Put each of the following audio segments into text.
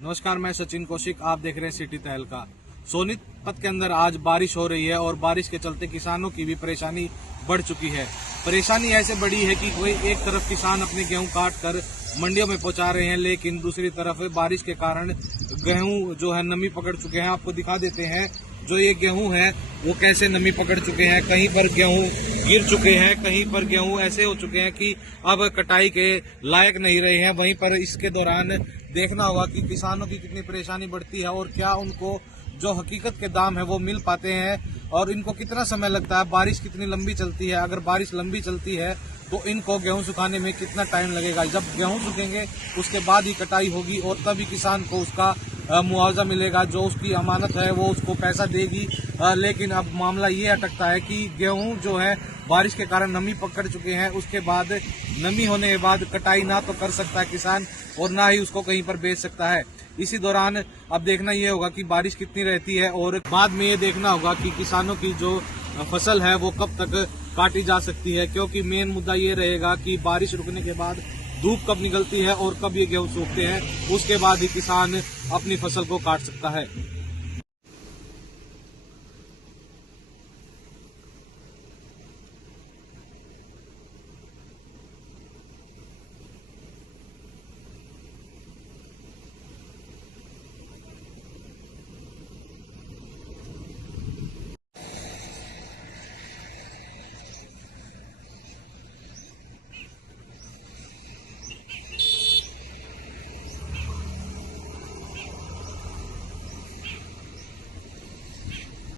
नमस्कार, मैं सचिन कौशिक। आप देख रहे हैं सिटी तहलका। सोनीपत के अंदर आज बारिश हो रही है और बारिश के चलते किसानों की भी परेशानी बढ़ चुकी है। परेशानी ऐसे बड़ी है कि कोई एक तरफ किसान अपने गेहूं काट कर मंडियों में पहुंचा रहे हैं, लेकिन दूसरी तरफ बारिश के कारण गेहूं जो है नमी पकड़ चुके हैं। आपको दिखा देते हैं जो ये गेहूं है वो कैसे नमी पकड़ चुके हैं। कहीं पर गेहूं गिर चुके हैं, कहीं पर गेहूं ऐसे हो चुके हैं कि अब कटाई के लायक नहीं रहे हैं। वहीं पर इसके दौरान देखना होगा कि किसानों की कितनी परेशानी बढ़ती है और क्या उनको जो हकीकत के दाम है वो मिल पाते हैं और इनको कितना समय लगता है, बारिश कितनी लंबी चलती है। अगर बारिश लंबी चलती है तो इनको गेहूं सुखाने में कितना टाइम लगेगा। जब गेहूं सूखेंगे उसके बाद ही कटाई होगी और तभी किसान को उसका मुआवजा मिलेगा, जो उसकी अमानत है वो उसको पैसा देगी। लेकिन अब मामला ये अटकता है कि गेहूं जो है बारिश के कारण नमी पकड़ चुके हैं, उसके बाद नमी होने के बाद कटाई ना तो कर सकता है किसान और ना ही उसको कहीं पर बेच सकता है। इसी दौरान अब देखना ये होगा कि बारिश कितनी रहती है और बाद में ये देखना होगा कि किसानों की जो फसल है वो कब तक काटी जा सकती है, क्योंकि मेन मुद्दा ये रहेगा कि बारिश रुकने के बाद धूप कब निकलती है और कब ये गेहूं सूखते हैं। उसके बाद ही किसान अपनी फसल को काट सकता है।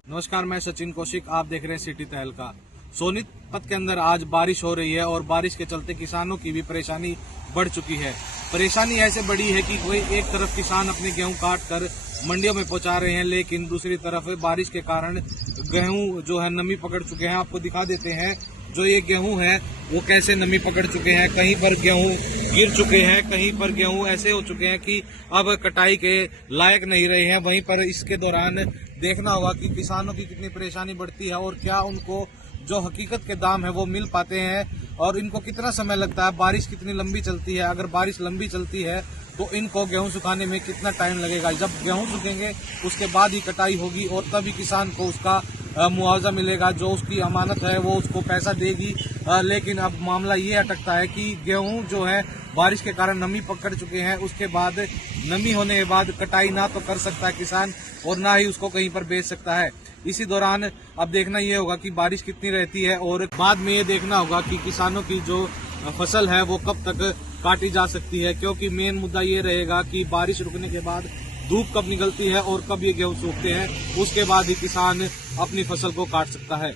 नमस्कार, मैं सचिन कौशिक। आप देख रहे हैं सिटी तहलका। सोनीपत के अंदर आज बारिश हो रही है और बारिश के चलते किसानों की भी परेशानी बढ़ चुकी है। परेशानी ऐसे बड़ी है कि कोई एक तरफ किसान अपने गेहूं काट कर मंडियों में पहुंचा रहे हैं, लेकिन दूसरी तरफ बारिश के कारण गेहूं जो है नमी पकड़ चुके हैं। आपको दिखा देते हैं जो ये गेहूं है वो कैसे नमी पकड़ चुके हैं। कहीं पर गेहूं गिर चुके हैं, कहीं पर गेहूं ऐसे हो चुके हैं कि अब कटाई के लायक नहीं रहे हैं। वहीं पर इसके दौरान देखना होगा कि किसानों की कितनी परेशानी बढ़ती है और क्या उनको जो हकीकत के दाम है वो मिल पाते हैं और इनको कितना समय लगता है, बारिश कितनी लंबी चलती है। अगर बारिश लंबी चलती है तो इनको गेहूं सुखाने में कितना टाइम लगेगा। जब गेहूं सूखेंगे उसके बाद ही कटाई होगी और तभी किसान को उसका मुआवजा मिलेगा, जो उसकी अमानत है वो उसको पैसा देगी। लेकिन अब मामला ये अटकता है कि गेहूं जो है बारिश के कारण नमी पकड़ चुके हैं, उसके बाद नमी होने के बाद कटाई ना तो कर सकता है किसान और ना ही उसको कहीं पर बेच सकता है। इसी दौरान अब देखना ये होगा कि बारिश कितनी रहती है और बाद में ये देखना होगा कि किसानों की जो फसल है वो कब तक काटी जा सकती है, क्योंकि मेन मुद्दा ये रहेगा कि बारिश रुकने के बाद धूप कब निकलती है और कब ये गेहूं सूखते हैं। उसके बाद ही किसान अपनी फसल को काट सकता है।